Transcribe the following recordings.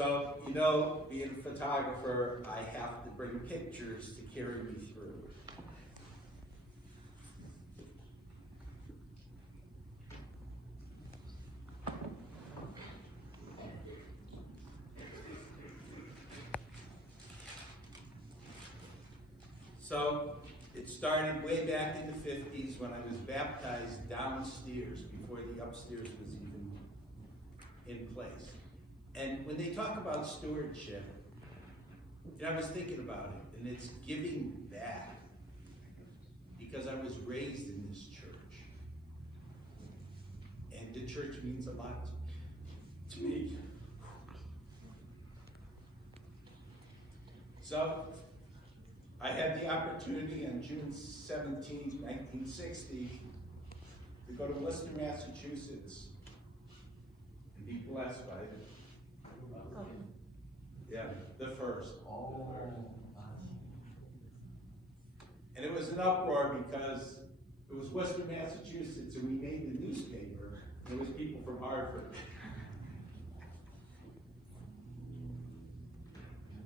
So, being a photographer, I have to bring pictures to carry me through. So, it started way back in the 50s when I was baptized downstairs before the upstairs was even in place. And when they talk about stewardship, I was thinking about it, and it's giving back, because I was raised in this church. And the church means a lot to me. So, I had the opportunity on June 17, 1960, to go to Worcester, Massachusetts, and be blessed by it. Yeah, the first. And it was an uproar because it was Worcester, Massachusetts, and we made the newspaper. There was people from Hartford.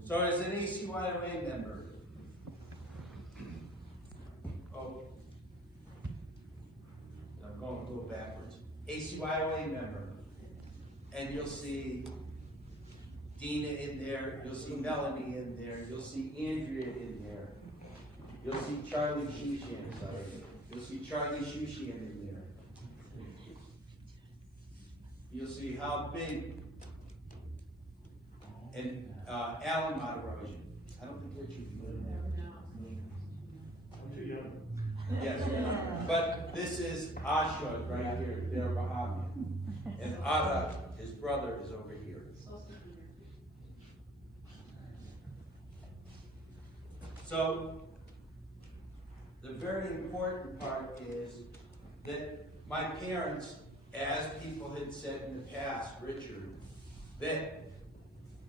So as an ACYOA member, I'm going a little backwards. ACYOA member, and you'll see Dina in there, you'll see Melanie in there, you'll see Andrea in there, you'll see Charlie Shushan, you'll see Charlie Shushan in there. You'll see how big, and Alan Moderosian. I don't think Richard is in there. I'm too young. Yes, but this is Asha right here, they're behind me. And Ada, his brother, is over here. So, the very important part is that my parents, as people had said in the past, Richard, that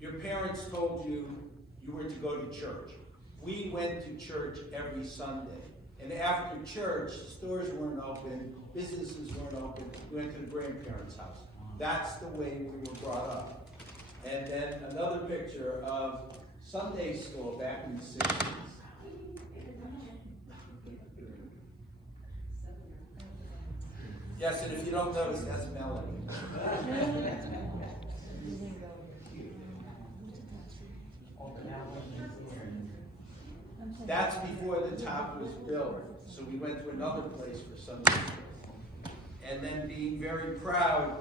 your parents told you you were to go to church. We went to church every Sunday. And after church, stores weren't open, businesses weren't open, we went to the grandparents' house. That's the way we were brought up. And then another picture of Sunday school back in the 60s. Yes, and if you don't notice, that's Melanie. That's before the top was built. So we went to another place for Sunday school. And then being very proud,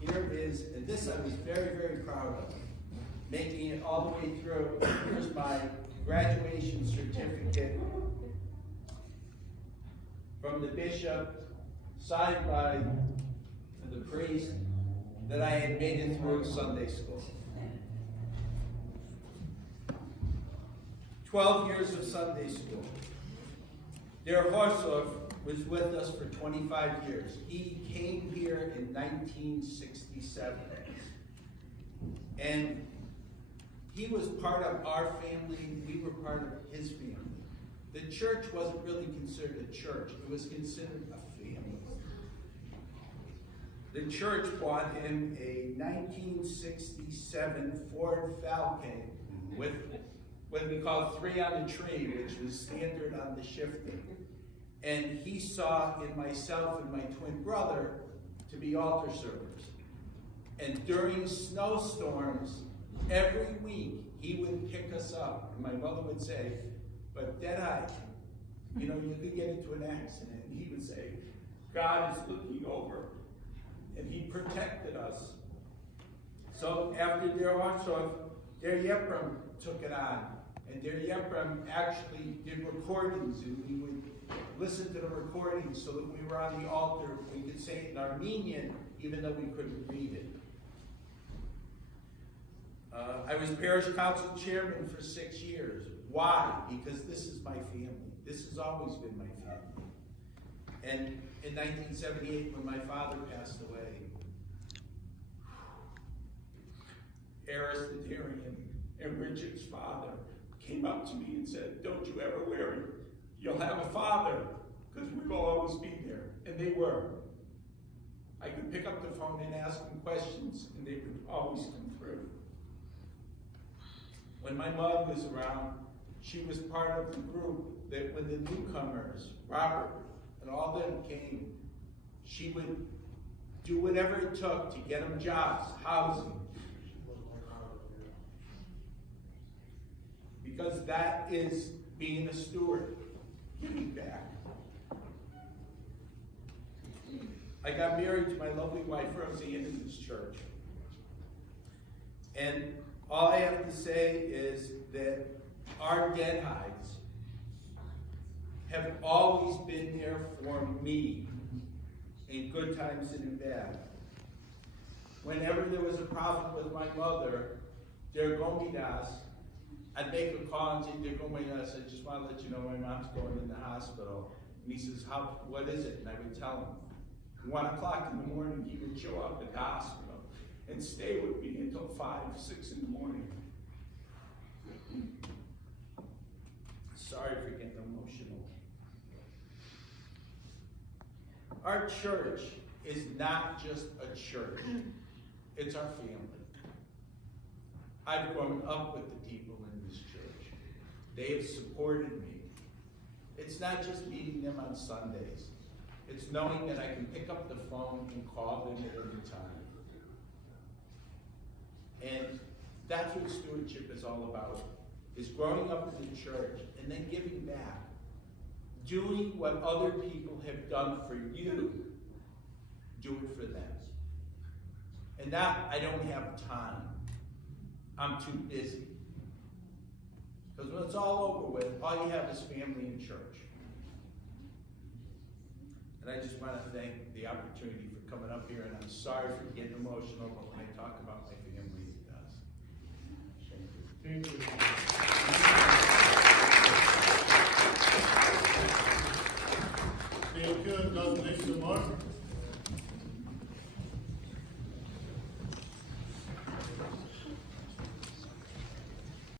here is, and this I was very, very proud of, making it all the way through. Here's my graduation certificate from the bishop, signed by the priest, that I had made it through Sunday school. 12 years of Sunday school. Der Horsov was with us for 25 years. He came here in 1967. And he was part of our family. We were part of his family. The church wasn't really considered a church. It was considered a family. The church bought him a 1967 Ford Falcon with what we call 3 on the tree, which was standard on the shifting. And he saw in myself and my twin brother to be altar servers. And during snowstorms, every week, he would pick us up. And my mother would say, but Deadeye, you could get into an accident. And he would say, God is looking over. And he protected us. So after Der Horsov, Der Yepram took it on. And Der Yepram actually did recordings, and we would listen to the recordings so that we were on the altar. We could say it in Armenian, even though we couldn't read it. I was parish council chairman for 6 years. Why? Because this is my family. This has always been my family. And in 1978, when my father passed away, Harutunian and Richard's father came up to me and said, don't you ever worry. You'll have a father, because we will always be there. And they were. I could pick up the phone and ask them questions, and they would always come through. when my mom was around, she was part of the group that when the newcomers, Robert, and all them came, she would do whatever it took to get them jobs, housing. Because that is being a steward, giving back. I got married to my lovely wife, Roseanne, in this church. And all I have to say is that our dead hides have always been there for me in good times and in bad. Whenever there was a problem with my mother, they're going to us. I'd make a call and say, they're going to us. I just want to let you know my mom's going in the hospital. And he says, what is it? And I would tell him. 1 o'clock in the morning, he would show up at the hospital and stay with me until 5, 6 in the morning. Sorry for getting emotional. Our church is not just a church. It's our family. I've grown up with the people in this church. They have supported me. It's not just meeting them on Sundays. It's knowing that I can pick up the phone and call them at any time. And that's what stewardship is all about, is growing up in the church and then giving back. Doing what other people have done for you, do it for them. And that, I don't have time. I'm too busy. Because when it's all over with, all you have is family and church. And I just want to thank the opportunity for coming up here, and I'm sorry for getting emotional, but when I talk about my family, it does. Thank you. Thank you. Feel good, God bless you, Mark.